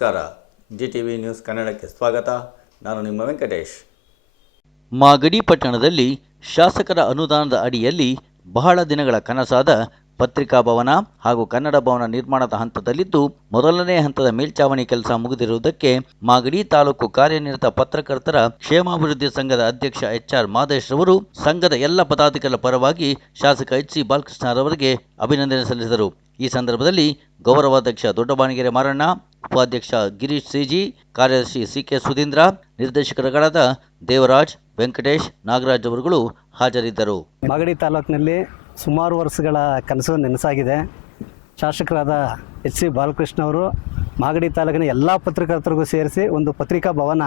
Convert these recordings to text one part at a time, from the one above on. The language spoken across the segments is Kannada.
ನಮಸ್ಕಾರ. GTV ನ್ಯೂಸ್ ಕನ್ನಡಕ್ಕೆ ಸ್ವಾಗತ. ನಾನು ನಿಮ್ಮ ವೆಂಕಟೇಶ್. ಮಾಗಡಿ ಪಟ್ಟಣದಲ್ಲಿ ಶಾಸಕರ ಅನುದಾನದ ಅಡಿಯಲ್ಲಿ ಬಹಳ ದಿನಗಳ ಕನಸಾದ ಪತ್ರಿಕಾ ಭವನ ಹಾಗೂ ಕನ್ನಡ ಭವನ ನಿರ್ಮಾಣದ ಹಂತದಲ್ಲಿದ್ದು, ಮೊದಲನೇ ಹಂತದ ಮೇಲ್ಚಾವಣಿ ಕೆಲಸ ಮುಗಿದಿರುವುದಕ್ಕೆ ಮಾಗಡಿ ತಾಲೂಕು ಕಾರ್ಯನಿರತ ಪತ್ರಕರ್ತರ ಕ್ಷೇಮಾಭಿವೃದ್ಧಿ ಸಂಘದ ಅಧ್ಯಕ್ಷ HR ಮಾದೇಶ್ ರವರು ಸಂಘದ ಎಲ್ಲ ಪದಾಧಿಕಾರಿಗಳ ಪರವಾಗಿ ಶಾಸಕ HC ಬಾಲಕೃಷ್ಣರವರಿಗೆ ಅಭಿನಂದನೆ ಸಲ್ಲಿಸಿದರು. ಈ ಸಂದರ್ಭದಲ್ಲಿ ಗೌರವಾಧ್ಯಕ್ಷ ದೊಡ್ಡಬಾಣಗೆರೆ ಮಾರಣ್ಣ, ಉಪಾಧ್ಯಕ್ಷ ಗಿರೀಶ್ ಸಿಜಿ, ಕಾರ್ಯದರ್ಶಿ CK ಸುಧೀಂದ್ರ, ನಿರ್ದೇಶಕರುಗಳಾದ ದೇವರಾಜ್, ವೆಂಕಟೇಶ್, ನಾಗರಾಜ್ ಅವರುಗಳು ಹಾಜರಿದ್ದರು. ಮಾಗಡಿ ತಾಲೂಕಿನಲ್ಲಿ ಸುಮಾರು ವರ್ಷಗಳ ಕನಸು ನನಸಾಗಿದೆ. ಶಾಸಕರಾದ HC ಬಾಲಕೃಷ್ಣ ಅವರು ಮಾಗಡಿ ತಾಲೂಕಿನ ಎಲ್ಲ ಪತ್ರಕರ್ತರಿಗೂ ಸೇರಿಸಿ ಒಂದು ಪತ್ರಿಕಾ ಭವನ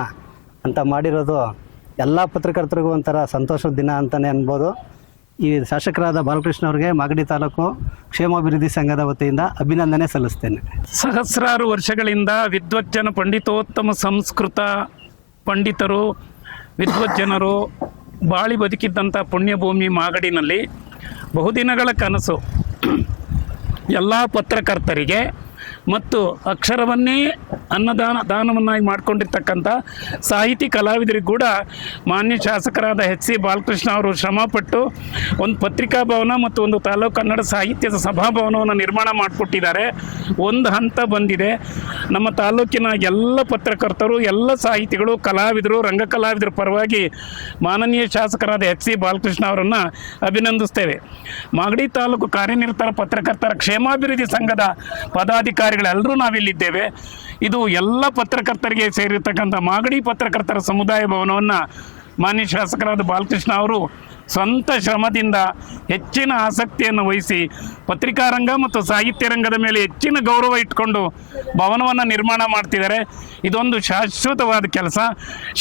ಅಂತ ಮಾಡಿರೋದು ಎಲ್ಲ ಪತ್ರಕರ್ತರಿಗೂ ಒಂಥರ ಸಂತೋಷದ ದಿನ ಅಂತಲೇ ಅನ್ಬೋದು. ಈ ಶಾಸಕರಾದ ಬಾಲಕೃಷ್ಣ ಅವರಿಗೆ ಮಾಗಡಿ ತಾಲೂಕು ಕ್ಷೇಮಾಭಿವೃದ್ಧಿ ಸಂಘದ ವತಿಯಿಂದ ಅಭಿನಂದನೆ ಸಲ್ಲಿಸ್ತೇನೆ. ಸಹಸ್ರಾರು ವರ್ಷಗಳಿಂದ ವಿದ್ವಜ್ಜನ ಪಂಡಿತೋತ್ತಮ ಸಂಸ್ಕೃತ ಪಂಡಿತರು ವಿದ್ವಜ್ಜನರು ಬಾಳಿ ಬದುಕಿದ್ದಂಥ ಪುಣ್ಯಭೂಮಿ ಮಾಗಡಿನಲ್ಲಿ ಬಹುದಿನಗಳ ಕನಸು ಎಲ್ಲ ಪತ್ರಕರ್ತರಿಗೆ ಮತ್ತು ಅಕ್ಷರವನ್ನೇ ದಾನವನ್ನಾಗಿ ಮಾಡಿಕೊಂಡಿರ್ತಕ್ಕಂಥ ಸಾಹಿತಿ ಕಲಾವಿದರಿಗೂ ಕೂಡ ಮಾನ್ಯ ಶಾಸಕರಾದ HC ಬಾಲಕೃಷ್ಣ ಅವರು ಶ್ರಮಪಟ್ಟು ಒಂದು ಪತ್ರಿಕಾ ಭವನ ಮತ್ತು ಒಂದು ತಾಲೂಕು ಕನ್ನಡ ಸಾಹಿತ್ಯದ ಸಭಾಭವನವನ್ನು ನಿರ್ಮಾಣ ಮಾಡಿಕೊಟ್ಟಿದ್ದಾರೆ. ಒಂದು ಹಂತ ಬಂದಿದೆ. ನಮ್ಮ ತಾಲೂಕಿನ ಎಲ್ಲ ಪತ್ರಕರ್ತರು, ಎಲ್ಲ ಸಾಹಿತಿಗಳು, ಕಲಾವಿದರು, ರಂಗಕಲಾವಿದರ ಪರವಾಗಿ ಮಾನನೀಯ ಶಾಸಕರಾದ HC ಬಾಲಕೃಷ್ಣ ಅವರನ್ನು ಅಭಿನಂದಿಸ್ತೇವೆ. ಮಾಗಡಿ ತಾಲೂಕು ಕಾರ್ಯನಿರತ ಪತ್ರಕರ್ತರ ಕ್ಷೇಮಾಭಿವೃದ್ಧಿ ಸಂಘದ ಪದಾಧಿಕಾರಿಗಳೆಲ್ಲರೂ ನಾವಿಲ್ಲಿದ್ದೇವೆ. ಇದು ಎಲ್ಲ ಪತ್ರಕರ್ತರಿಗೆ ಸೇರಿರ್ತಕ್ಕಂಥ ಮಾಗಡಿ ಪತ್ರಕರ್ತರ ಸಮುದಾಯ ಭವನವನ್ನು ಮಾನ್ಯ ಶಾಸಕರಾದ ಬಾಲಕೃಷ್ಣ ಅವರು ಸ್ವಂತ ಶ್ರಮದಿಂದ ಹೆಚ್ಚಿನ ಆಸಕ್ತಿಯನ್ನು ವಹಿಸಿ ಪತ್ರಿಕಾ ರಂಗ ಮತ್ತು ಸಾಹಿತ್ಯ ರಂಗದ ಮೇಲೆ ಹೆಚ್ಚಿನ ಗೌರವ ಇಟ್ಕೊಂಡು ಭವನವನ್ನು ನಿರ್ಮಾಣ ಮಾಡ್ತಿದ್ದಾರೆ. ಇದೊಂದು ಶಾಶ್ವತವಾದ ಕೆಲಸ.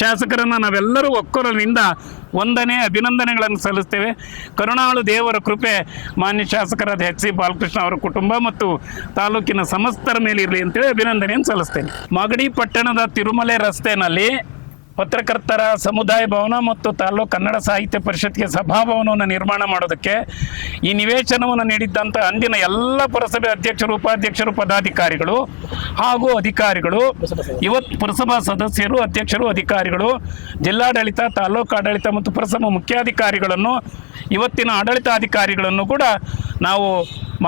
ಶಾಸಕರನ್ನು ನಾವೆಲ್ಲರೂ ಒಕ್ಕೊರಲಿನಿಂದ ವಂದನೆ, ಅಭಿನಂದನೆಗಳನ್ನು ಸಲ್ಲಿಸ್ತೇವೆ. ಕರುಣಾಳು ದೇವರ ಕೃಪೆ ಮಾನ್ಯ ಶಾಸಕರಾದ HC ಬಾಲಕೃಷ್ಣ ಅವರ ಕುಟುಂಬ ಮತ್ತು ತಾಲೂಕಿನ ಸಮಸ್ತರ ಮೇಲೆ ಇರಲಿ ಅಂತೇಳಿ ಅಭಿನಂದನೆಯನ್ನು ಸಲ್ಲಿಸ್ತೇನೆ. ಮಾಗಡಿ ಪಟ್ಟಣದ ತಿರುಮಲೆ ರಸ್ತೆಯಲ್ಲಿ ಪತ್ರಕರ್ತರ ಸಮುದಾಯ ಭವನ ಮತ್ತು ತಾಲೂಕು ಕನ್ನಡ ಸಾಹಿತ್ಯ ಪರಿಷತ್ಗೆ ಸಭಾಭವನವನ್ನು ನಿರ್ಮಾಣ ಮಾಡೋದಕ್ಕೆ ಈ ನಿವೇಶನವನ್ನು ನೀಡಿದ್ದಂಥ ಅಂದಿನ ಎಲ್ಲ ಪುರಸಭೆ ಅಧ್ಯಕ್ಷರು, ಉಪಾಧ್ಯಕ್ಷರು, ಪದಾಧಿಕಾರಿಗಳು ಹಾಗೂ ಅಧಿಕಾರಿಗಳು, ಇವತ್ತು ಪುರಸಭಾ ಸದಸ್ಯರು, ಅಧ್ಯಕ್ಷರು, ಅಧಿಕಾರಿಗಳು, ಜಿಲ್ಲಾಡಳಿತ, ತಾಲೂಕು ಆಡಳಿತ ಮತ್ತು ಪುರಸಭಾ ಮುಖ್ಯಾಧಿಕಾರಿಗಳನ್ನು, ಇವತ್ತಿನ ಆಡಳಿತಾಧಿಕಾರಿಗಳನ್ನು ಕೂಡ ನಾವು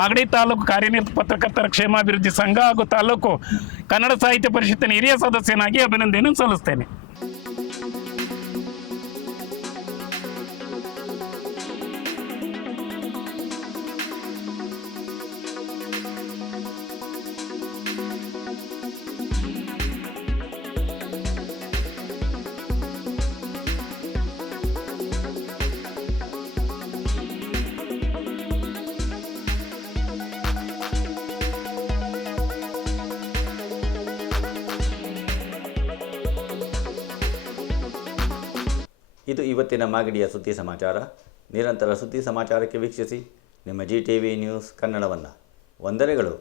ಮಾಗಡಿ ತಾಲೂಕು ಕಾರ್ಯನಿರತ ಪತ್ರಕರ್ತರ ಕ್ಷೇಮಾಭಿವೃದ್ಧಿ ಸಂಘ ಹಾಗೂ ತಾಲೂಕು ಕನ್ನಡ ಸಾಹಿತ್ಯ ಪರಿಷತ್ತಿನ ಹಿರಿಯ ಸದಸ್ಯನಾಗಿ ಅಭಿನಂದನೆ ಸಲ್ಲಿಸ್ತೇನೆ. ಇದು ಇವತ್ತಿನ ಮಾಗಡಿಯ ಸುದ್ದಿ ಸಮಾಚಾರ. ನಿರಂತರ ಸುದ್ದಿ ಸಮಾಚಾರಕ್ಕೆ ವೀಕ್ಷಿಸಿ ನಿಮ್ಮ GTV ನ್ಯೂಸ್ ಕನ್ನಡವನ್ನು. ವಂದನೆಗಳು.